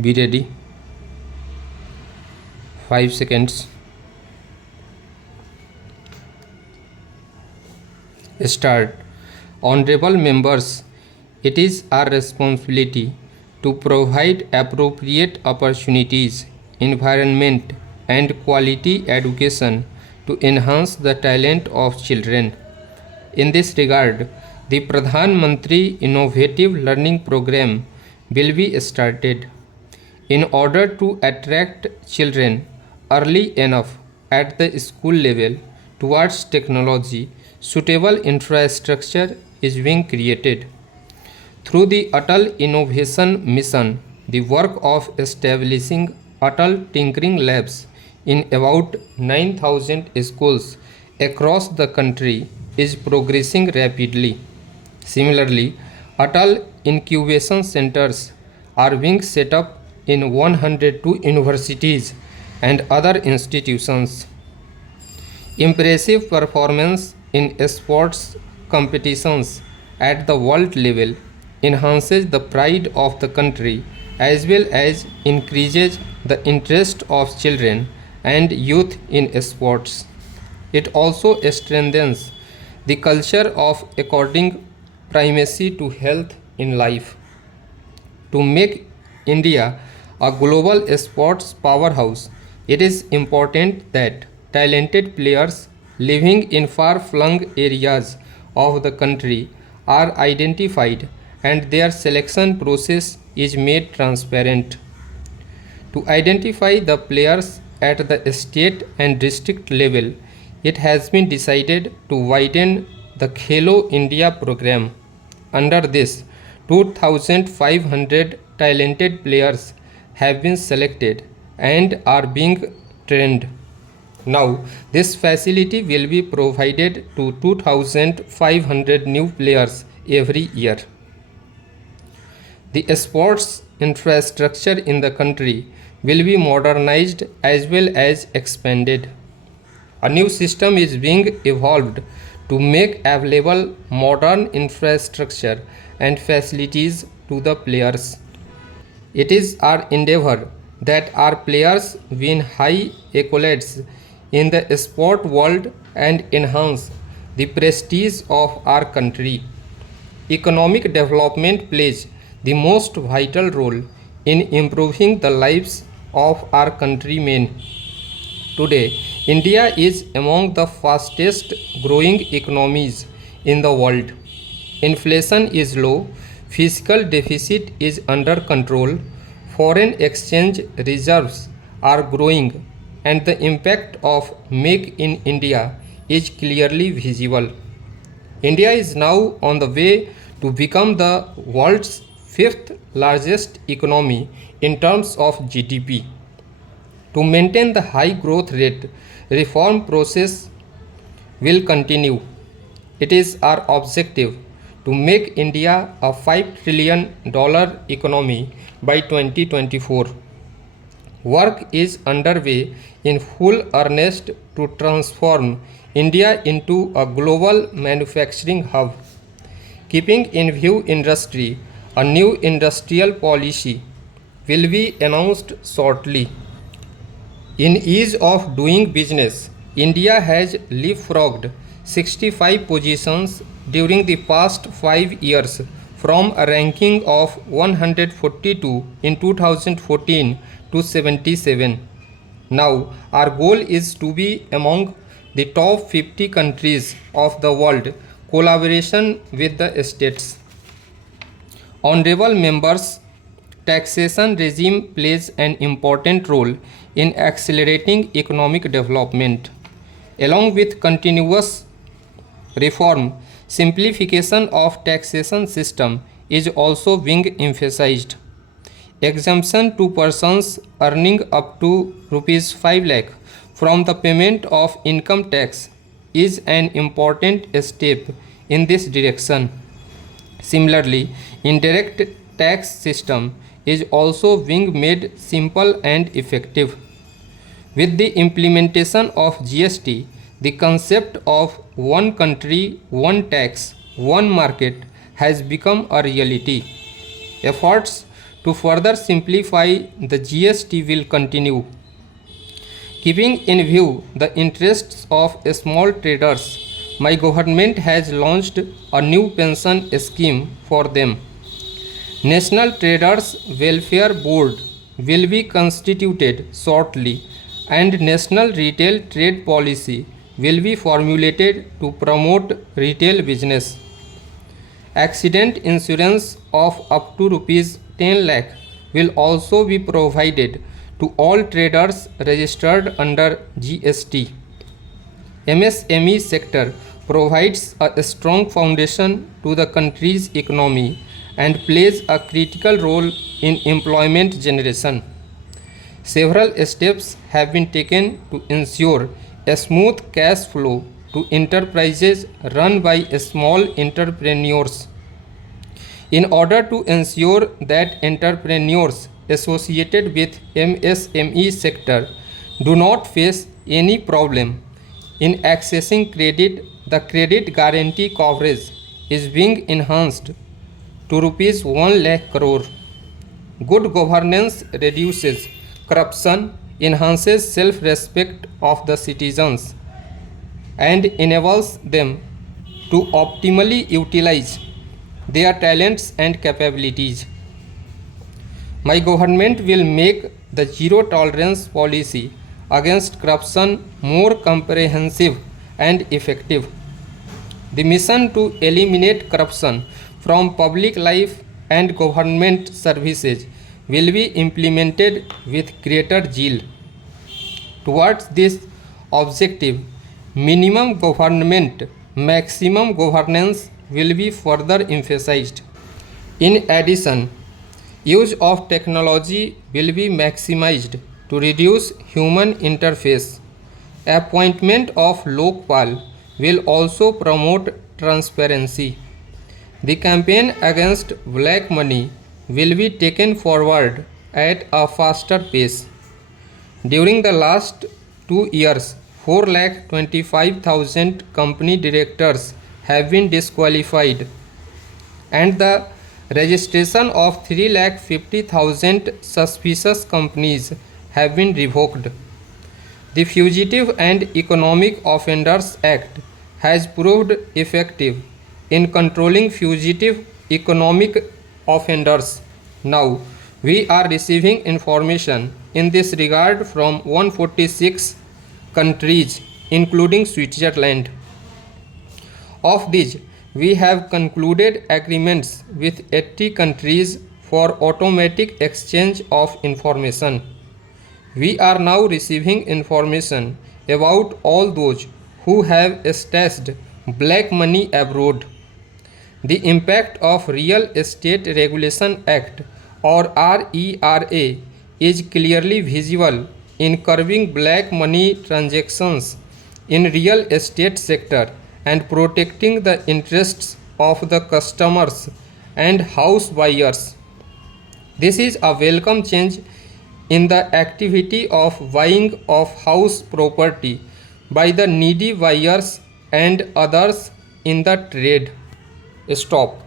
Be ready. 5 seconds. Start. Honorable members, it is our responsibility to provide appropriate opportunities, environment, and quality education to enhance the talent of children. In this regard, the Pradhan Mantri Innovative Learning Program will be started in order to attract children early enough at the school level towards technology. Suitable infrastructure is being created. Through the Atal Innovation Mission, the work of establishing Atal Tinkering Labs in about 9,000 schools across the country is progressing rapidly. Similarly, Atal Incubation Centers are being set up in 102 universities and other institutions. Impressive performance in sports competitions at the world level enhances the pride of the country as well as increases the interest of children and youth in sports. It also strengthens the culture of according primacy to health in life. To make India a global sports powerhouse, it is important that talented players living in far flung areas of the country are identified and their selection process is made transparent. To identify the players at the state and district level, it has been decided to widen the Khelo India program. Under this, 2,500 talented players have been selected and are being trained. Now, this facility will be provided to 2,500 new players every year. The sports infrastructure in the country will be modernized as well as expanded. A new system is being evolved to make available modern infrastructure and facilities to the players. It is our endeavor that our players win high accolades in the sport world and enhance the prestige of our country. Economic development plays the most vital role in improving the lives of our countrymen. Today, India is among the fastest growing economies in the world. Inflation is low, fiscal deficit is under control, foreign exchange reserves are growing, and the impact of Make in India is clearly visible. India is now on the way to become the world's fifth largest economy in terms of GDP. To maintain the high growth rate, reform process will continue. It is our objective to make India a $5 trillion economy by 2024. Work is underway in full earnest to transform India into a global manufacturing hub. Keeping in view industry, a new industrial policy will be announced shortly. In ease of doing business, India has leapfrogged 65 positions during the past 5 years from a ranking of 142 in 2014 to 77. Now, our goal is to be among the top 50 countries of the world, collaboration with the states. Honorable members, taxation regime plays an important role in accelerating economic development. Along with continuous reform, simplification of taxation system is also being emphasized. Exemption to persons earning up to Rs 5 lakh from the payment of income tax is an important step in this direction. Similarly, indirect tax system is also being made simple and effective. With the implementation of GST, the concept of one country, one tax, one market has become a reality. Efforts to further simplify the GST will continue. Keeping in view the interests of small traders, my government has launched a new pension scheme for them. National Traders Welfare Board will be constituted shortly, and National Retail Trade Policy will be formulated to promote retail business. Accident insurance of up to rupees 10 lakh will also be provided to all traders registered under GST. MSME sector provides a strong foundation to the country's economy and plays a critical role in employment generation. Several steps have been taken to ensure a smooth cash flow to enterprises run by small entrepreneurs. In order to ensure that entrepreneurs associated with MSME sector do not face any problem in accessing credit, the credit guarantee coverage is being enhanced to rupees 1 lakh crore. Good governance reduces corruption, enhances self-respect of the citizens, and enables them to optimally utilize their talents and capabilities. My government will make the zero tolerance policy against corruption more comprehensive and effective. The mission to eliminate corruption from public life and government services will be implemented with greater zeal. Towards this objective, minimum government, maximum governance will be further emphasized. In addition, use of technology will be maximized to reduce human interface. Appointment of Lokpal will also promote transparency. The campaign against black money will be taken forward at a faster pace. During the last 2 years, 4,25,000 company directors have been disqualified, and the registration of 3,50,000 suspicious companies have been revoked. The Fugitive and Economic Offenders Act has proved effective in controlling fugitive economic offenders. Now, we are receiving information in this regard from 146 countries, including Switzerland. Of these, we have concluded agreements with 80 countries for automatic exchange of information. We are now receiving information about all those who have stashed black money abroad. The impact of Real Estate Regulation Act or RERA is clearly visible in curbing black money transactions in real estate sector and protecting the interests of the customers and house buyers. This is a welcome change in the activity of buying of house property by the needy buyers and others in the trade. Stop.